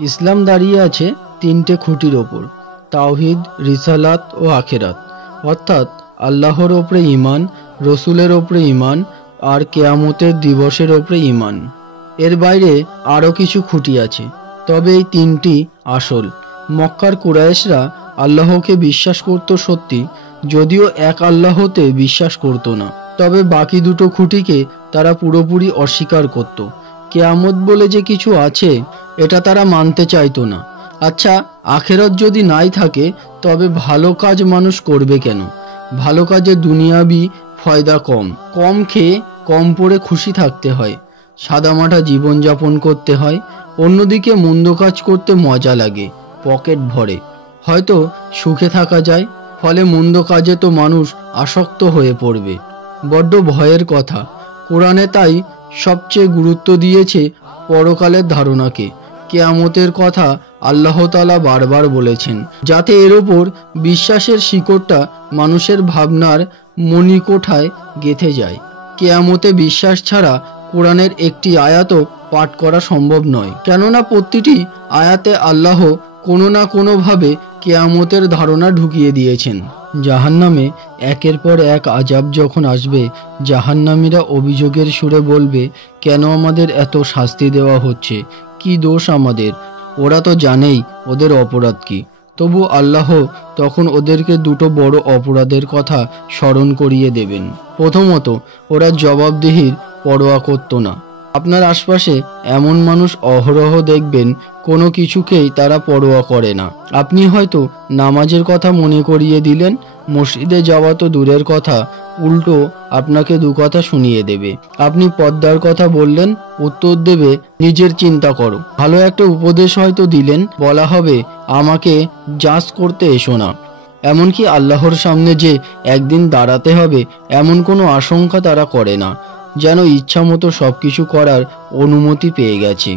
ইসলাম দাঁড়িয়ে আছে তিনটে খুঁটির ওপর, তাওহিদ, রিসালাত ও আখেরাত। অর্থাৎ আল্লাহর ওপরে ঈমান, রসুলের ওপরে ঈমান আর কেয়ামতের দিবসের ওপরে ঈমান। এর বাইরে আরও কিছু খুঁটি আছে, তবে এই তিনটি আসল। মক্কার কুরাইশরা আল্লাহকে বিশ্বাস করত সত্যি, যদিও এক আল্লাহতে বিশ্বাস করত না। তবে বাকি দুটো খুঁটিকে তারা পুরোপুরি অস্বীকার করত। কেয়ামত বলে যে কিছু আছে, এটা তারা মানতে চাইতো না। আচ্ছা, আখেরাত যদি নাই থাকে তবে ভালো কাজ মানুষ করবে কেন? ভালো কাজে দুনিয়াবি ফয়দা কম, কম খেয়ে কম পড়ে খুশি থাকতে হয়, সাদামাটা জীবনযাপন করতে হয়। অন্যদিকে মন্দ কাজ করতে মজা লাগে, পকেট ভরে, হয়তো সুখে থাকা যায়। ফলে মন্দ কাজে তো মানুষ আসক্ত হয়ে পড়বে। বড্ড ভয়ের কথা। কোরআনে তাই সবচেয়ে গুরুত্ব দিয়েছে পরকালের ধারণাকে। কেয়ামতের কথা আল্লাহ তাআলা বারবার বলেছেন, যাতে এর ওপর বিশ্বাসের শিকড়টা মানুষের ভাবনার মণিকোঠায় গেঁথে যায়। কেয়ামতে বিশ্বাস ছাড়া কোরআনের একটি আয়াতও পাঠ করা সম্ভব নয়, কেননা প্রতিটি আয়াতে আল্লাহ কোনো না কোনোভাবে কেয়ামতের ধারণা ঢুকিয়ে দিয়েছেন। জাহান্নামে একের পর এক আযাব যখন আসবে, জাহান্নামীরা অভিযোগের সুরে বলবে, কেন আমাদের এত শাস্তি দেওয়া হচ্ছে? কি দোষ আমাদের? ওরা তো জানেই ওদের অপরাধ কি। তবু আল্লাহ তখন ওদেরকে দুটো বড় অপরাধের কথা স্মরণ করিয়ে দেবেন। প্রথমত, ওরা জবাবদিহির পরোয়া করত না। আপনার আশপাশে এমন মানুষ অহরহ দেখবেন, কোনো কিছুকেই তারা পরোয়া করে না। আপনি হয়তো নামাজের কথা মনে করিয়ে দিলেন, মসজিদে যাওয়া তো দূরের কথা, উল্টো আপনাকে দু কথা শুনিয়ে দেবে। আপনি পর্দার কথা বললেন, উত্তর দেবে, নিজের চিন্তা করো। ভালো একটা উপদেশ হয়তো দিলেন, বলা হবে, আমাকে জাজ করতে এসো না। এমনকি আল্লাহর সামনে যে একদিন দাঁড়াতে হবে এমন কোনো আশঙ্কা তারা করে না, যেন ইচ্ছা মতো সব কিছু করার অনুমতি পেয়ে গেছে।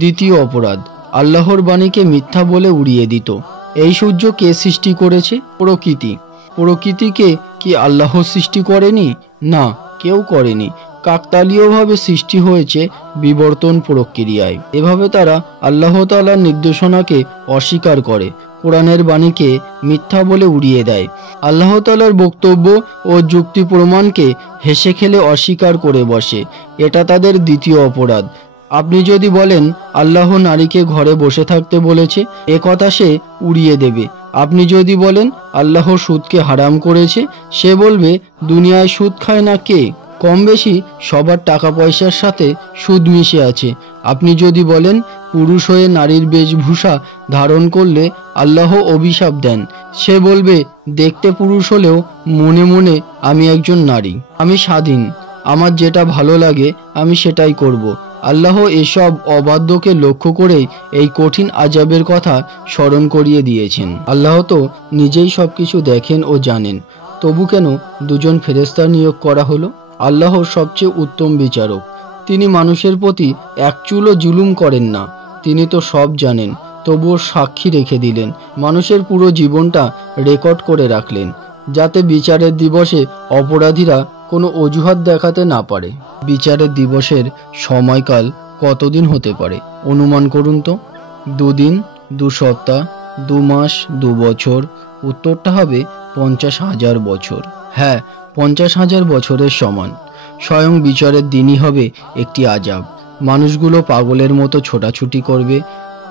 দ্বিতীয় অপরাধ, আল্লাহর বাণীকে মিথ্যা বলে উড়িয়ে দিত। এই সূর্য কে সৃষ্টি করেছে? প্রকৃতি। প্রকৃতিকে কি আল্লাহ সৃষ্টি করেনি? না, কেউ করেনি। কাকতালীয়ভাবে সৃষ্টি হয়েছে বিবর্তন প্রক্রিয়ায়। এভাবে তারা আল্লাহ তাআলার নির্দেশনাকে অস্বীকার করে, কোরআনের বাণীকে মিথ্যা বলে উড়িয়ে দেয়। আল্লাহ তাআলার বক্তব্য ও যুক্তি প্রমাণকে হেসে খেলে অস্বীকার করে বসে। এটা তাদের দ্বিতীয় অপরাধ। আপনি যদি বলেন আল্লাহ নারীকে ঘরে বসে থাকতে বলেছে, এ কথা সে উড়িয়ে দেবে। আপনি যদি বলেন আল্লাহ সুদকে হারাম করেছে, সে বলবে, দুনিয়ায় সুদ খায় না কে? কম বেশি সবার টাকা পয়সার সাথে সুদ মিশে আছে। আপনি যদি বলেন পুরুষ হয়ে নারীর বেশভূষা ধারণ করলে আল্লাহ অভিশাপ দেন, সে বলবে, দেখতে পুরুষ হলেও মনে মনে আমি একজন নারী, আমি স্বাধীন, আমার যেটা ভালো লাগে আমি সেটাই করব। আল্লাহ এসব অবাধ্যকে লক্ষ্য করেই এই কঠিন আযাবের কথা স্মরণ করিয়ে দিয়েছেন। আল্লাহ তো নিজেই সবকিছু দেখেন ও জানেন, তবু কেন দুজন ফেরেশতা নিয়োগ করা হলো? আল্লাহ সবচেয়ে উত্তম বিচারক। তিনি মানুষের প্রতি এক চুলও জুলুম করেন না। তিনি তো সব জানেন, তবুও সাক্ষী রেখে দিলেন, মানুষের পুরো জীবনটা রেকর্ড করে রাখলেন, যাতে বিচারের দিবসে অপরাধীরা কোনো অজুহাত দেখাতে না পারে। বিচারের দিবসের সময়কাল কতদিন হতে পারে অনুমান করুন তো? 2 দিন, 2 সপ্তাহ, 2 মাস, 2 বছর? উত্তরটা হবে 50,000 বছর। হ্যাঁ, 50,000 বছরের সমান। স্বয়ং বিচারের দিনই হবে একটি আযাব। মানুষগুলো পাগলের মতো ছোটাছুটি করবে।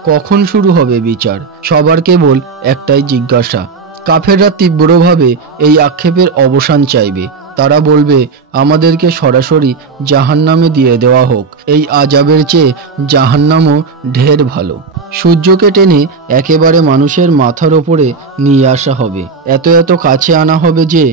কখন শুরু হবে বিচার? সবার কেবল একটাই জিজ্ঞাসা। কাফেররা তীব্রভাবে এই আক্ষেপের অবসান চাইবে। তারা বলবে, আমাদেরকে সরাসরি জাহান্নামে দিয়ে দেওয়া হোক, এই আযাবের চেয়ে জাহান্নামও ঢের ভালো। সূর্যকে টেনে একেবারে মানুষের মাথার ওপরে নিয়ে আসা হবে, এত এত কাছে আনা হবে যে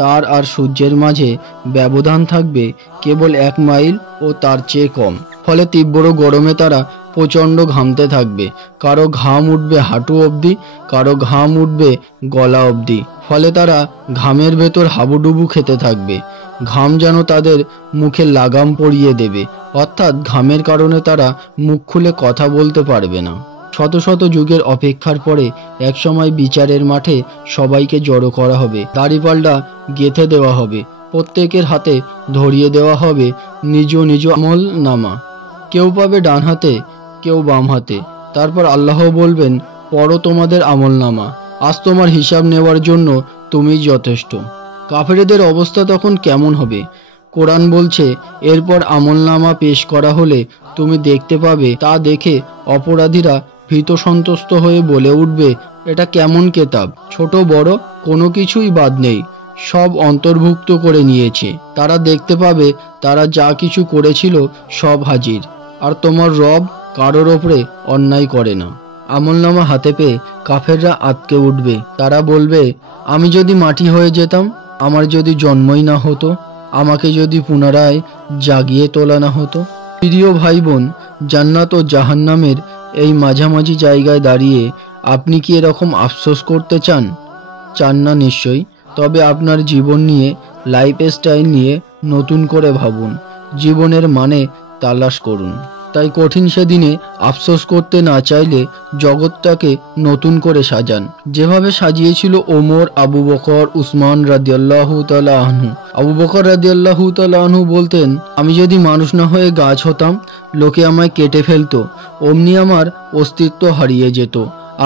তার আর সূর্যের মাঝে ব্যবধান থাকবে কেবল 1 মাইল ও তার চেয়ে কম। ফলে তীব্র গরমে তারা প্রচণ্ড ঘামতে থাকবে। কারো ঘাম উঠবে হাঁটু অবধি, কারো ঘাম উঠবে গলা অবধি। ফলে তারা ঘামের ভেতর হাবুডুবু খেতে থাকবে। ঘাম যেন তাদের মুখে লাগাম পরিয়ে দেবে, অর্থাৎ ঘামের কারণে তারা মুখ খুলে কথা বলতে পারবে না। শত শত যুগের অপেক্ষার পরে একসময় বিচারের মাঠে সবাইকে জড়ো করা হবে, দাড়িপাল্লা গেঁথে দেওয়া হবে, প্রত্যেকের হাতে ধরিয়ে দেওয়া হবে নিজ নিজ আমল নামা। কেউ পাবে ডান হাতে, কেউ বাম হাতে, তারপর আল্লাহ বলবেন, পড়ো তোমাদের আমলনামা, আজ তোমার হিসাব নেওয়ার জন্য তুমি যথেষ্ট। কাফেরদের অবস্থা তখন কেমন হবে? কোরআন বলছে, এরপর আমলনামা পেশ করা হলে তুমি দেখতে পাবে, তা দেখে অপরাধীরা ভীত সন্ত্রস্ত হয়ে বলে উঠবে, এটা কেমন কেতাব, ছোট বড় কোনো কিছুই বাদ নেই, সব অন্তর্ভুক্ত করে নিয়েছে। তারা দেখতে পাবে তারা যা কিছু করেছিল সব হাজির, আর তোমার রব কারোর ওপরে অন্যায় করে না। আমলনামা হাতে পেয়ে কাফেররা আটকে উঠবে। তারা বলবে, আমি যদি মাটি হয়ে যেতাম, আমার যদি জন্মই না হতো, আমাকে যদি পুনরায় জাগিয়ে তোলা না হতো। প্রিয় ভাই বোন, জান্নাত ও জাহান্নামের এই মাঝামাঝি জায়গায় দাঁড়িয়ে আপনি কি এরকম আফসোস করতে চান? চান না নিশ্চয়ই। তবে আপনার জীবন নিয়ে, লাইফস্টাইল নিয়ে নতুন করে ভাবুন, জীবনের মানে তালাশ করুন। তাই কঠিন সেদিনে আফসোস করতে না চাইলে জগৎটাকে নতুন করে সাজান, যেভাবে সাজিয়েছিল ওমর, আবু বকর, উসমান রাদিয়াল্লাহু তাআলা আনহু। আবু বকর রাদিয়াল্লাহু তাআলা আনহু বলতেন, আমি যদি মানুষ না হয়ে গাছ হতাম, লোকে আমায় কেটে ফেলতো, অমনি আমার অস্তিত্ব হারিয়ে যেত,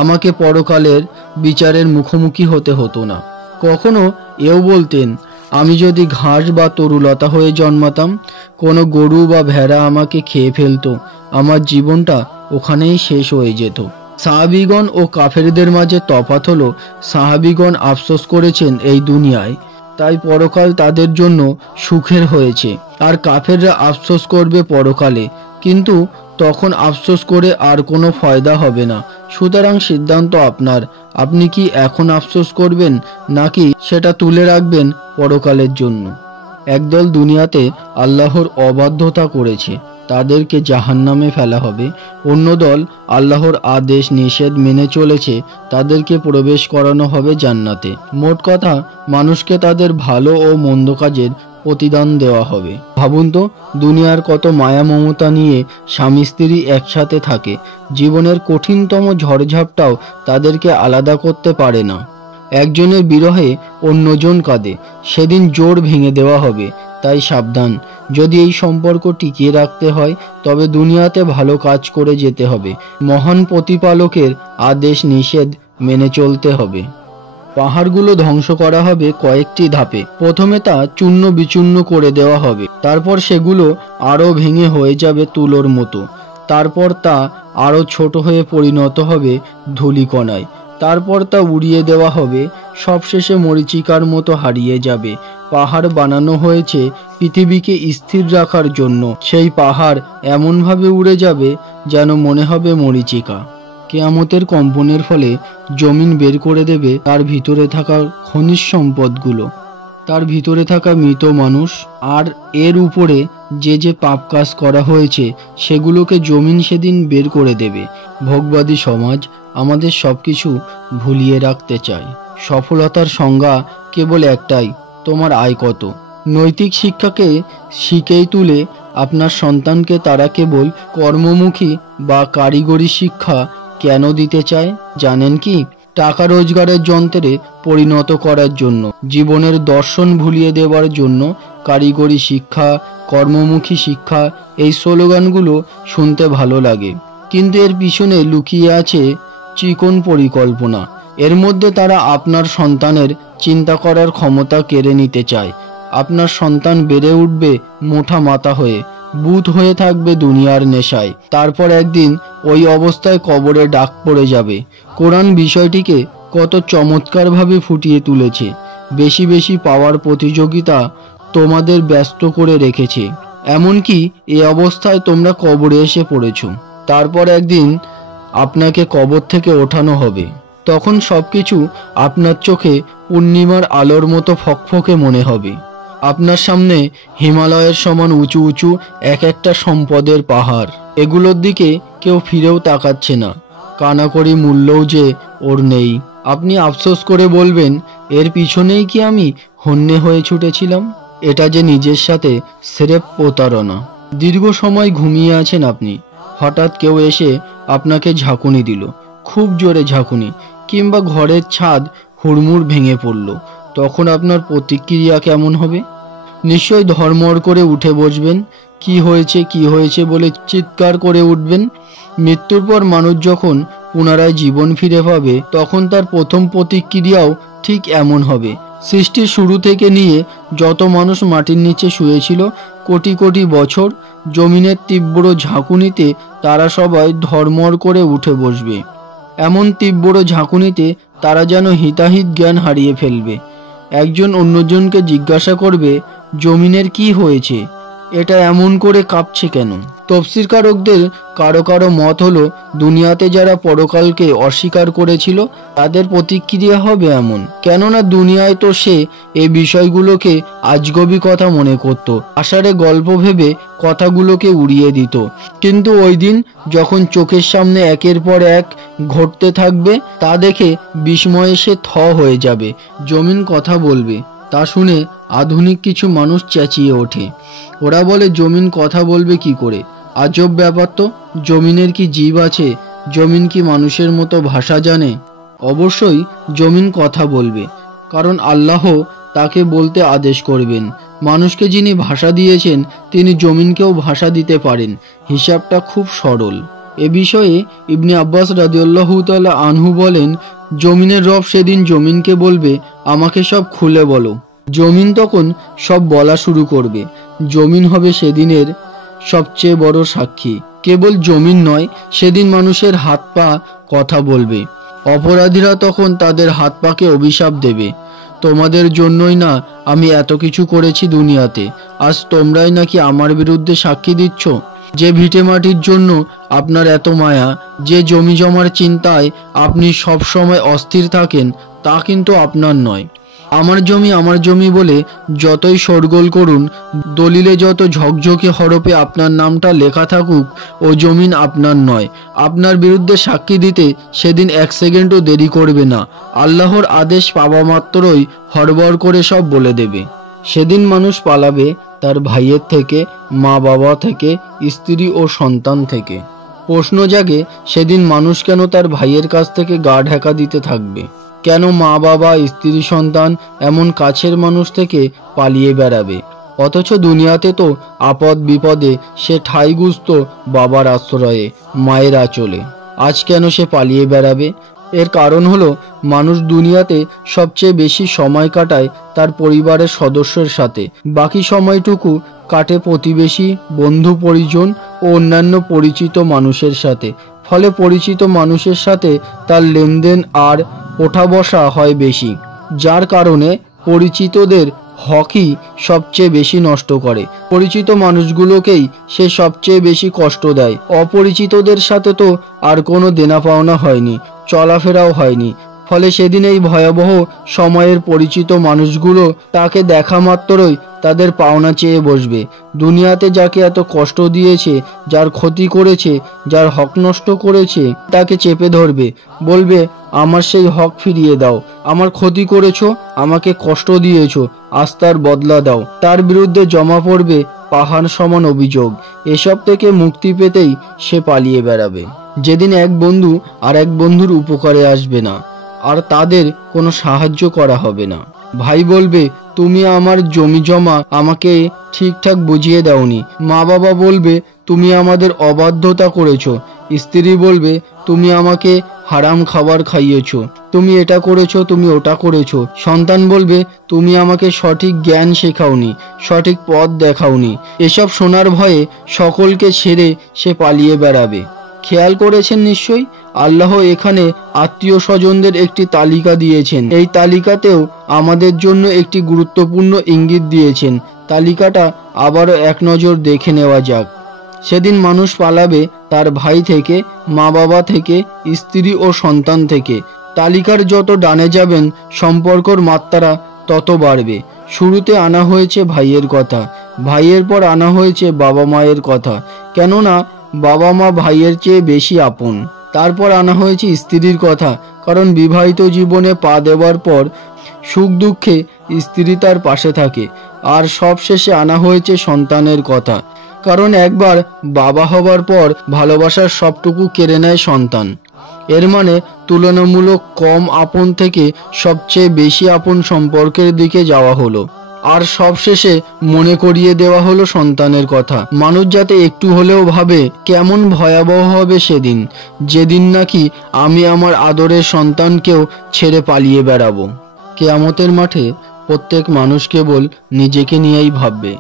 আমাকে পরকালের বিচারের মুখোমুখি হতে হতো না। কখনো এও বলতেন, আমি যদি ঘাস বা তরুলতা হয়ে জন্মাতাম, কোনো গরু বা ভেড়া আমাকে খেয়ে ফেলতো, আমার জীবনটা ওখানেই শেষ হয়ে যেত। সাহাবীগণ ও কাফেরদের মাঝে তফাৎ হলো, সাহাবীগণ আফসোস করেছেন এই দুনিয়ায়, তাই পরকাল তাদের জন্য সুখের হয়েছে, আর কাফেররা আফসোস করবে পরকালে, কিন্তু তখন আফসোস করে আর কোনো ফায়দা হবে না। সুতরাং সিদ্ধান্ত আপনার, আপনি কি এখন আফসোস করবেন নাকি সেটা তুলে রাখবেন পরকালের জন্য। একদল দুনিয়াতে আল্লাহর অবাধ্যতা করেছে, তাদেরকে জাহান্নামে ফেলা হবে। অন্য দল আল্লাহর আদেশ নিষেধ মেনে চলেছে, তাদেরকে প্রবেশ করানো হবে জান্নাতে। মোট কথা, মানুষকে তাদের ভালো ও মন্দ কাজের প্রতিদান দেওয়া হবে। ভাবুন তো, দুনিয়ার কত মায়া মমতা নিয়ে স্বামী স্ত্রী একসাথে থাকে, জীবনের কঠিনতম ঝড়ঝাপটাও তাদেরকে আলাদা করতে পারে না। একজনের বিরহে অন্যজন কাঁদে, সেদিন জোর ভেঙে দেওয়া হবে। তাই সাবধান, যদি এই সম্পর্ক টিকিয়ে রাখতে হয় তবে দুনিয়াতে ভালো কাজ করে যেতে হবে, মহান প্রতিপালকের আদেশ নিষেধ মেনে চলতে হবে। পাহাড়গুলো ধ্বংস করা হবে কয়েকটি ধাপে। প্রথমে তা চূর্ণ বিচূর্ণ করে দেওয়া হবে, তারপর সেগুলো আরও ভেঙে হয়ে যাবে তুলোর মতো, তারপর তা আরও ছোট হয়ে পরিণত হবে ধূলিকণায়, তারপর তা উড়িয়ে দেওয়া হবে, সবশেষে মরীচিকার মতো হারিয়ে যাবে। পাহাড় বানানো হয়েছে পৃথিবীকে স্থির রাখার জন্য, সেই পাহাড় এমনভাবে উড়ে যাবে যেন মনে হবে মরীচিকা। কিয়ামতের কম্পনের ফলে জমিন বের করে দেবে তার ভিতরে থাকা খনিজ সম্পদগুলো, তার ভিতরে থাকা মৃত মানুষ, আর এর উপরে যে যে পাপ কাজ করা হয়েছে সেগুলোকে জমিন সেদিন বের করে দেবে। ভোগবাদী সমাজ আমাদের সবকিছু ভুলিয়ে রাখতে চায়। সফলতার সংজ্ঞা কেবল একটাই, তোমার আয় কত। নৈতিক শিক্ষাকে শিখেই তুলে আপনার সন্তানকে তারা কেবল কর্মমুখী বা কারিগরি শিক্ষা কেন দিতে চায় জানেন কি? টাকা রোজগারের যন্ত্রে পরিণত করার জন্য, জীবনের দর্শন ভুলিয়ে দেওয়ার জন্য। কারিগরি শিক্ষা, কর্মমুখী শিক্ষা, এই স্লোগানগুলো শুনতে ভালো লাগে, কিন্তু এর পিছনে লুকিয়ে আছে চিকন পরিকল্পনা। এর মধ্যে তারা আপনার সন্তানের চিন্তা করার ক্ষমতা কেড়ে নিতে চায়। আপনার সন্তান বেড়ে উঠবে মোটা মাথা হয়ে, বুঁদ হয়ে থাকবে দুনিয়ার নেশায়, তারপর একদিন ওই অবস্থায় কবরে ডাক পড়ে যাবে। কোরআন বিষয়টিকে কত চমৎকারভাবে ফুটিয়ে তুলেছে। বেশি বেশি পাওয়ার প্রতিযোগিতা তোমাদের ব্যস্ত করে রেখেছে, এমনকি এ অবস্থায় তোমরা কবরে এসে পড়েছ। তারপর একদিন আপনাকে কবর থেকে ওঠানো হবে, তখন সবকিছু আপনার চোখে পূর্ণিমার আলোর মতো ফকফকে মনে হবে। আপনার সামনে হিমালয়ের সমান উঁচু উঁচু এক একটা সম্পদের পাহাড়, এগুলোর দিকে কেউ ফিরেও তাকাচ্ছে না, কানাকড়ি মূল্যও যে ওর নেই। আপনি আফসোস করে বলবেন, এর পিছনেই কি আমি হন্যে হয়ে ছুটেছিলাম? এটা যে নিজের সাথে স্রেফ প্রতারণা। দীর্ঘ সময় ঘুমিয়ে আছেন আপনি, হঠাৎ কেউ এসে আপনাকে ঝাঁকুনি দিল, খুব জোরে ঝাঁকুনি, কিংবা ঘরের ছাদ হুড়মুড় ভেঙে পড়ল, তখন আপনার প্রতিক্রিয়া কেমন হবে? নিশ্চয়ই ধর্মর করে উঠে বসবেন, কি হয়েছে বলে চিৎকার করে উঠবেন। মৃত্যুর পর মানুষ যখন পুনরায় জীবন ফিরে পাবে তখন তার প্রথম প্রতিক্রিয়াও ঠিক এমন হবে। সৃষ্টির শুরু থেকে নিয়ে যত মানুষ মাটির নিচে শুয়েছিল কোটি কোটি বছর, জমিনের তীব্র ঝাঁকুনিতে তারা সবাই ধর্মর করে উঠে বসবে। এমন তীব্র ঝাঁকুনিতে তারা যেন হিতাহিত জ্ঞান হারিয়ে ফেলবে। একজন অন্যজনকে জিজ্ঞাসা করবে, জমিনের কি হয়েছে, এটা এমন করে কাঁপছে কেন? তফসিরকারকদের কারো কারো মত হলো, দুনিয়াতে যারা পরকালকে অস্বীকার করেছিল তাদের প্রতিক্রিয়া হবে এমন। কেননা দুনিয়ায় তো সে এই বিষয়গুলোকে আজগবি কথা মনে করত, আষাঢ়ে গল্প ভেবে কথাগুলোকে উড়িয়ে দিত। কিন্তু ওই দিন যখন চোখের সামনে একের পর এক ঘটতে থাকবে তা দেখে বিস্ময়ে সে থ হয়ে যাবে। জমিন কথা বলবে। তা শুনে আধুনিক কিছু মানুষ চেঁচিয়ে ওঠে। ওরা বলে, জমিন কথা বলবে কি করে? আজব ব্যাপার তো, জমিনের কি জীব আছে? জমিন কি মানুষের মতো ভাষা জানে? অবশ্যই জমিন কথা বলবে, কারণ আল্লাহ তাকে বলতে আদেশ করবেন। মানুষকে যিনি ভাষা দিয়েছেন তিনি জমিনকেও ভাষা দিতে পারেন। হিসাবটা খুব সরল। এ বিষয়ে ইবনে আব্বাস রাদিয়াল্লাহু তাআলা আনহু বলেন, জমিনের রব সেদিন জমিনকে বলবে, আমাকে সব খুলে বলো। জমিন তখন সব বলা শুরু করবে। জমিন হবে সেদিনের সবচেয়ে বড় সাক্ষী। কেবল জমিন নয়, সেদিন মানুষের হাত পা কথা বলবে। অপরাধীরা তখন তাদের হাত পাকে অভিশাপ দেবে, তোমাদের জন্যই না আমি এত কিছু করেছি দুনিয়াতে, আজ তোমরাই নাকি আমার বিরুদ্ধে সাক্ষী দিচ্ছ। যে ভিটে মাটির জন্য আপনার এত মায়া, যে জমি জমার চিন্তায় আপনি সব সময় অস্থির থাকেন, তা কিন্তু আপনার নয়। আমার জমি বলে যতই শোরগোল করুন, দলিলে যত ঝকঝকে হরফে আপনার নামটা লেখা থাকুক, ও জমিন আপনার নয়। আপনার বিরুদ্ধে সাক্ষী দিতে সেদিন এক সেকেন্ডও দেরি করবে না। আল্লাহর আদেশ পাওয়া মাত্রই হড়বড় করে সব বলে দেবে। সেদিন মানুষ পালাবে তার ভাইয়ের থেকে, মা বাবা থেকে, স্ত্রী ও সন্তান থেকে। প্রশ্ন জাগে, সেদিন মানুষ কেন তার ভাইয়ের কাছ থেকে গা ঢাকা দিতে থাকবে? কেন মা বাবা, স্ত্রী, সন্তান, এমন কাছের মানুষ থেকে পালিয়ে বেড়াবে? অথচ দুনিয়াতে তো আপদ বিপদে সে ঠাঁই গুঁজত বাবার আশ্রয়ে, মায়ের আঁচলে। আজ কেন সে পালিয়ে বেড়াবে? এর কারণ হলো, মানুষ দুনিয়াতে সবচেয়ে বেশি সময় কাটায় তার পরিবারের সদস্যের সাথে, বাকি সময়টুকু কাটে প্রতিবেশী, বন্ধু, পরিজন ও অন্যান্য পরিচিত মানুষের সাথে। ফলে পরিচিত মানুষের সাথে তার লেনদেন আর ওঠা বসা হয় বেশি, যার কারণে পরিচিতদের হকই সবচেয়ে বেশি নষ্ট করে। পরিচিত মানুষগুলোকেই সে সবচেয়ে বেশি কষ্ট দেয়। অপরিচিতদের সাথে তো আর কোনো দেনা পাওনা হয়নি, চলাফেরাও হয়নি। ফলে সেদিন এই ভয়াবহ সময়ের পরিচিত মানুষগুলো তাকে দেখা মাত্রই তাদের পাওনা চেয়ে বসবে। দুনিয়াতে যাকে এত কষ্ট দিয়েছে, যার ক্ষতি করেছে, যার হক নষ্ট করেছে, তাকে চেপে ধরবে, বলবে, আমার সেই হক ফিরিয়ে দাও। আমার ক্ষতি করেছো, আমাকে কষ্ট দিয়েছো, আজ তার বদলা দাও। তার বিরুদ্ধে জমা পড়বে পাহাড় সমান অভিযোগ। এসব থেকে মুক্তি পেতেই সে পালিয়ে বেড়াবে। যেদিন এক বন্ধু আর এক বন্ধুর উপকারে আসবে না, আর তাদের কোনো সাহায্য করা হবে না। ভাই বলবে, তুমি আমার জমি জমা আমাকে ঠিকঠাক বুঝিয়ে দাওনি। মা বাবা বলবে, তুমি আমাদের অবাধ্যতা করেছো। স্ত্রী বলবে, তুমি আমাকে হারাম খাবার খাইয়েছো, তুমি এটা করেছো, তুমি ওটা করেছো। সন্তান বলবে, তুমি আমাকে সঠিক জ্ঞান শেখাওনি, সঠিক পথ দেখাওনি। এসব শোনার ভয়ে সকলকে ছেড়ে সে পালিয়ে বেড়াবে। খেয়াল করেছেন নিশ্চয়ই, আল্লাহ এখানে আত্মীয় স্বজনদের একটি তালিকা দিয়েছেন। এই তালিকাতেও আমাদের জন্য একটি গুরুত্বপূর্ণ ইঙ্গিত দিয়েছেন। তালিকাটা আবারও এক নজর দেখে নেওয়া যাক। সেদিন মানুষ পালাবে তার ভাই থেকে, মা বাবা থেকে, স্ত্রী ও সন্তান থেকে। তালিকার যত ডানে যাবেন সম্পর্কর মাত্রা তত বাড়বে। শুরুতে আনা হয়েছে ভাইয়ের কথা, ভাইয়ের পর আনা হয়েছে বাবা মায়ের কথা, কেননা বাবা মা ভাইয়ের চেয়ে বেশি আপন। তারপর আনা হয়েছে স্ত্রীর কথা, কারণ বিবাহিত জীবনে পা দেওয়ার পর সুখ দুঃখে স্ত্রী তার পাশে থাকে। আর সবশেষে আনা হয়েছে সন্তানের কথা, কারণ একবার বাবা হবার পর ভালোবাসার সবটুকু কেড়ে নেয় সন্তান। এর মানে তুলনামূলক কম আপন থেকে সবচেয়ে বেশি আপন সম্পর্কের দিকে যাওয়া হলো। আর সবশেষে মনে করিয়ে দেওয়া হলো সন্তানের কথা। মানুষ যাতে একটু হলেও ভাবে কেমন ভয়াবহ হবে সেদিন, যেদিন নাকি আমি আমার আদরের সন্তানকেও ছেড়ে পালিয়ে বেড়াবো। কিয়ামতের মাঠে প্রত্যেক মানুষ কেবল নিজেকে নিয়েই ভাববে,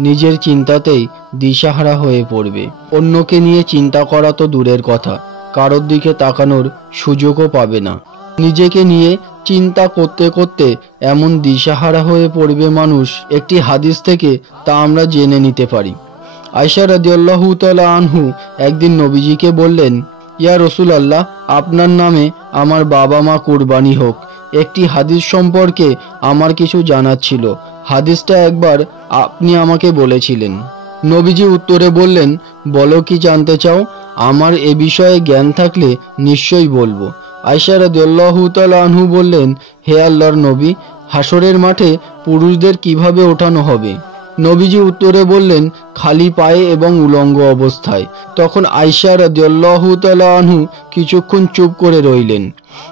নিজের চিন্তাতেই দিশাহারা হয়ে পড়বে। অন্যকে নিয়ে চিন্তা করা তো দূরের কথা, কারোর দিকে তাকানোর সুযোগও পাবে না। নিজেকে নিয়ে চিন্তা করতে করতে এমন দিশাহারা হয়ে পড়বে মানুষ, একটি হাদিস থেকে তা আমরা জেনে নিতে পারি। আয়েশা রাদিয়াল্লাহু তাআলা আনহু একদিন নবীজিকে বললেন, ইয়া রাসূলুল্লাহ, আপনার নামে আমার বাবা মা কুরবানি হোক। একটি হাদিস সম্পর্কে আমার কিছু জানার ছিল, হাদিসটা একবার আপনি আমাকে বলেছিলেন। নবীজি উত্তরে বললেন, বলো কি জানতে চাও? আমার এ বিষয়ে জ্ঞান থাকলে নিশ্চয়ই বলবো। আয়েশা রাদিয়াল্লাহু তাআলা আনহু বললেন, হে আল্লাহর নবী, হাসরের মাঠে পুরুষদের কিভাবে ওঠানো হবে? নবীজি উত্তরে বললেন, খালি পায়ে এবং উলঙ্গ অবস্থায়। তখন আয়েশা রাদিয়াল্লাহু তাআলা আনহু কিছুক্ষণ চুপ করে রইলেন।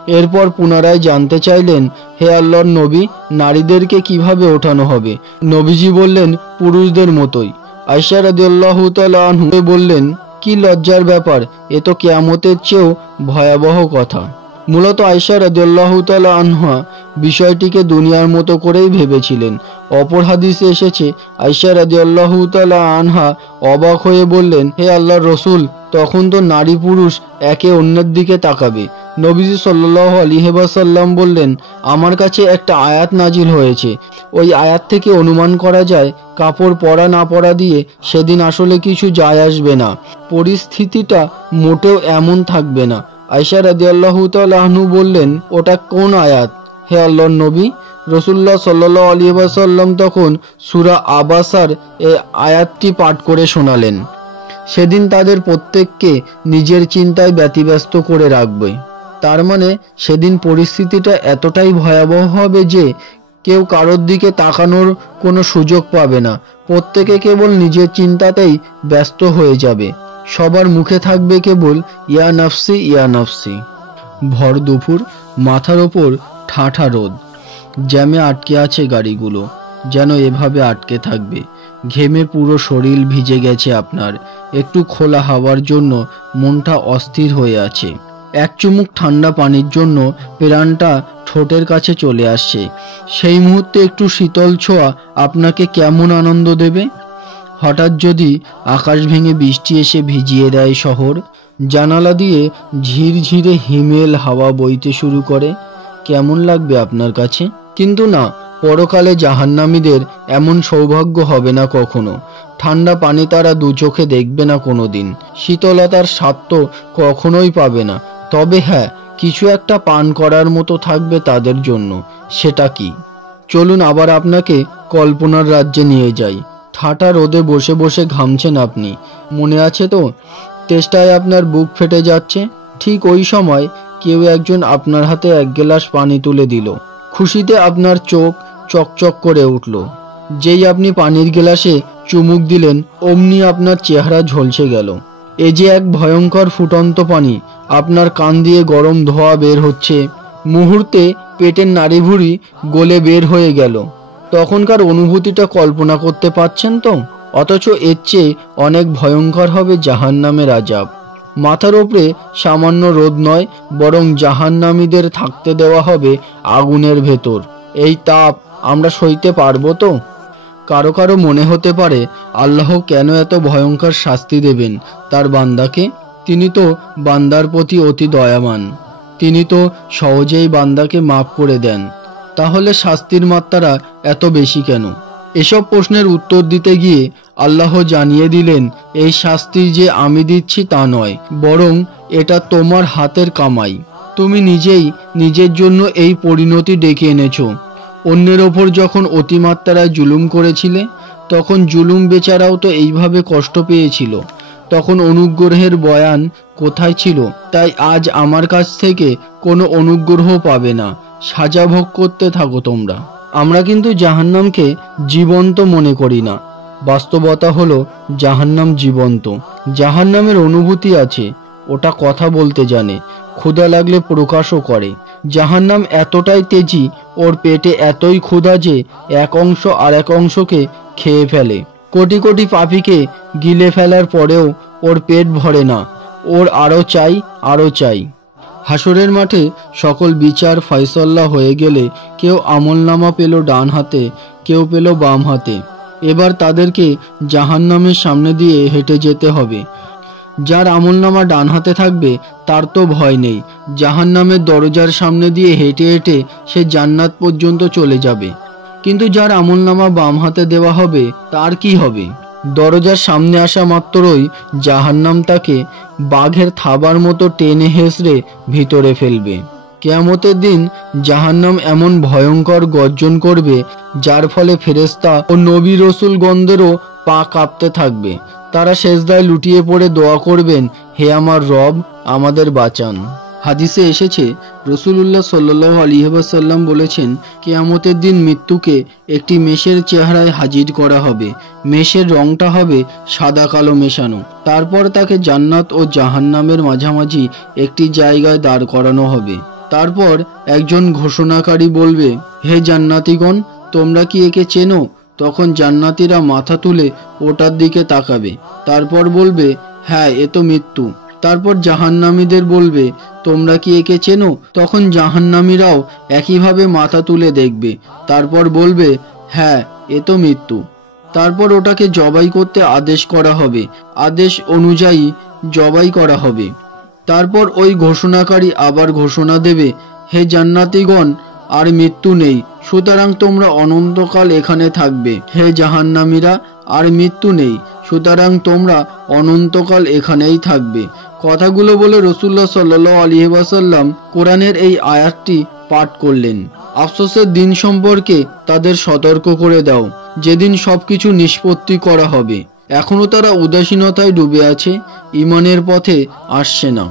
এরপর পুনরায় জানতে চাইলেন, হে আল্লাহর নবী, নারীদেরকে কিভাবে ওঠানো হবে? নবীজি বললেন, পুরুষদের মতোই। আয়েশা রাদিয়াল্লাহু তাআলা আনহু বললেন, কি লজ্জার ব্যাপার, এ তো কিয়ামতের চেয়েও ভয়াবহ কথা। মূলত আয়েশা রাদিয়াল্লাহু তাআলা আনহা বিষয়টিকে দুনিয়ার মতো করেই ভেবেছিলেন। অপর হাদিসে এসেছে, আয়েশা রাদিয়াল্লাহু তাআলা আনহা অবাক হয়ে বললেন, হে আল্লাহর রাসূল, তখন তো নারী পুরুষ একে অন্যের দিকে তাকাবে। নবীজি সাল্লাল্লাহু আলাইহি ওয়াসাল্লাম বললেন, আমার কাছে একটা আয়াত নাজিল হয়েছে, ওই আয়াত থেকে অনুমান করা যায় কাপড় পরা না পরা দিয়ে সেদিন আসলে কিছু যায় আসবে না, পরিস্থিতিটা মোটেও এমন থাকবে না। আয়েশা রাদিয়াল্লাহু তাআলা আনহু বললেন, ওটা কোন আয়াত হে আল্লাহর নবী? রাসূলুল্লাহ সাল্লাল্লাহু আলাইহি ওয়াসাল্লাম তখন সূরা আবাসার এই আয়াতটি পাঠ করে শোনালেন। সেদিন তাদের প্রত্যেককে নিজের চিন্তায় ব্যতিব্যস্ত করে রাখবে। তার মানে সেদিন পরিস্থিতিটা এতটাই ভয়াবহ হবে যে কেউ কারোর দিকে তাকানোর কোনো সুযোগ পাবে না। প্রত্যেকে কেবল নিজের চিন্তাতেই ব্যস্ত হয়ে যাবে। সবার মুখে থাকবে কেবল ইয়া নাফসি ইয়া নাফসি। ভর দুপুর, মাথার ওপর ঠাঠা রোদ, জ্যামে আটকে আছে গাড়িগুলো, যেন এভাবে আটকে থাকবে। ঘেমে পুরো শরীর ভিজে গেছে আপনার। একটু খোলা হাওয়ার জন্য মনটা অস্থির হয়ে আছে। এক চুমুক ঠান্ডা পানির জন্য প্রাণটা ঠোঁটের কাছে চলে আসছে। সেই মুহূর্তে একটু শীতল ছোঁয়া আপনাকে কেমন আনন্দ দেবে। হঠাৎ যদি আকাশ ভেঙে বৃষ্টি এসে ভিজিয়ে দেয় শহর, জানালা দিয়ে ঝিরঝিরে হিমেল হাওয়া বইতে শুরু করে, কেমন লাগবে আপনার কাছে? কিন্তু না, পরকালে জাহান্নামীদের এমন সৌভাগ্য হবে না কখনো। ঠান্ডা পানি তারা দু চোখে দেখবে না কোনোদিন, শীতলতার স্বাদ তো কখনোই পাবে না। তবে হ্যাঁ, কিছু একটা পান করার মতো থাকবে তাদের জন্য। সেটা কি? চলুন আবার আপনাকে কল্পনার রাজ্যে নিয়ে যাই। ঠাটা রোদে বসে বসে ঘামছেন আপনি, মনে আছে তো? তেষ্টায় আপনার বুক ফেটে যাচ্ছে। ঠিক ওই সময় কেউ একজন আপনার হাতে এক গ্লাস পানি তুলে দিল। খুশিতে আপনার চোখ চকচক করে উঠল। যেই আপনি পানির গ্লাসে চুমুক দিলেন, অমনি আপনার চেহারা ঝলসে গেল। এ যে এক ভয়ঙ্কর ফুটন্ত পানি, আপনার কান দিয়ে গরম ধোঁয়া বের হচ্ছে। মুহূর্তে পেটের নাড়িভুড়ি গলে বের হয়ে গেল। তখনকার অনুভূতিটা কল্পনা করতে পারছেন তো? অথচ এর চেয়ে অনেক ভয়ঙ্কর হবে জাহান্নামের আযাব। মাথার ওপরে সামান্য রোদ নয়, বরং জাহান্নামীদের থাকতে দেওয়া হবে আগুনের ভেতর। এই তাপ আমরা সইতে পারবো তো? কারো কারো মনে হতে পারে, আল্লাহ কেন এত ভয়ঙ্কর শাস্তি দেবেন তার বান্দাকে? তিনি তো বান্দার প্রতি অতি দয়াবান, তিনি তো সহজেই বান্দাকে মাফ করে দেন। তাহলে শাস্তির মাত্রা এত বেশি কেন? এসব প্রশ্নের উত্তর দিতে গিয়ে আল্লাহ জানিয়ে দিলেন, এই শাস্তি যে আমি দিচ্ছি তা নয়, বরং এটা তোমার হাতের কামাই। তুমি নিজেই নিজের জন্য এই পরিণতি ডেকে এনেছো। অন্যের ওপর যখন অতিমাত্রায় জুলুম করেছিলে, তখন জুলুম বেচারাও তো এইভাবে কষ্ট পেয়েছিল। তখন অনুগ্রহের বয়ান কোথায় ছিল? তাই আজ আমার কাছ থেকে কোনো অনুগ্রহ পাবে না। সাজা ভোগ করতে থাকো তোমরা। আমরা কিন্তু জাহান্নামকে জীবন্ত মনে করি না। বাস্তবতা হলো জাহান্নাম জীবন্ত। জাহান্নামের অনুভূতি আছে, ওটা কথা বলতে জানে, ক্ষুধা লাগলে প্রকাশও করে। জাহান্নাম এতটাই তেজি, ওর পেটে এতই ক্ষুধা যে এক অংশ আর এক অংশকে খেয়ে ফেলে। কোটি কোটি পাপীকে গিলে ফেলার পরেও ওর পেট ভরে না, ওর আরও চাই, আরও চাই। হাসরের মাঠে সকল বিচার ফয়সাল্লা হয়ে গেলে কেউ আমলনামা পেল ডান হাতে, কেউ পেল বাম হাতে। এবার তাদেরকে জাহান্নামের সামনে দিয়ে হেঁটে যেতে হবে। যার আমলনামা ডান হাতে থাকবে তার তো ভয় নেই, জাহান্নামের দরজার সামনে দিয়ে হেঁটে হেঁটে সে জান্নাত পর্যন্ত চলে যাবে। কিন্তু যার আমলনামা বাম হাতে দেওয়া হবে তার কি হবে? দরজার সামনে আসা মাত্রই জাহান্নাম তাকে বাঘের থাবার মতো টেনে হেঁচড়ে ভিতরে ফেলবে। কিয়ামতের দিন জাহান্নাম এমন ভয়ঙ্কর গর্জন করবে যার ফলে ফেরেশতা ও নবী রসুলগণদেরও পা কাঁপতে থাকবে। তারা সেজদায় লুটিয়ে পড়ে দোয়া করবেন, হে আমার রব, আমাদের বাঁচান। হাদিসে এসেছে, রসুলুল্লাহ সাল্লাল্লাহু আলাইহি ওয়াসাল্লাম বলেছেন, কিয়ামতের দিন মৃত্যুকে একটি মেষের চেহারায় হাজির করা হবে। মেষের রংটা হবে সাদা কালো মেশানো। তারপর তাকে জান্নাত ও জাহান্নামের মাঝামাঝি একটি জায়গায় দাঁড় করানো হবে। তারপর একজন ঘোষণাকারী বলবে, হে জান্নাতীগণ, তোমরা কি একে চেনো? তখন জান্নাতীরা মাথা তুলে ওটার দিকে তাকাবে। তারপর বলবে, হ্যাঁ, এ তো মৃত্যু। তারপর জাহান্নামীদের বলবে, তোমরা কি একে চেনো? তখন জাহান্নামীরাও একইভাবে মাথা তুলে দেখবে। তারপর বলবে, হ্যাঁ, এ তো মৃত্যু। তারপর ওটাকে জবাই করতে আদেশ করা হবে। আদেশ অনুযায়ী জবাই করা হবে। তারপর ওই ঘোষণাকারী আবার ঘোষণা দেবে, হে জান্নাতীগণ, আর মৃত্যু নেই, সুতরাং তোমরা অনন্তকাল এখানে থাকবে। হে জাহান্নামীরা, আর মৃত্যু নেই, সুতরাং তোমরা অনন্তকাল এখানেই থাকবে। কথাগুলো বলে রাসূলুল্লাহ সাল্লাল্লাহু আলাইহি ওয়াসাল্লাম কোরআনের এই আয়াতটি পাঠ করলেন। আফসোসের দিন সম্পর্কে তাদের সতর্ক করে দাও, যেদিন সবকিছু নিষ্পত্তি করা হবে। এখনো তারা উদাসীনতায় ডুবে আছে, ঈমানের পথে আসছে না।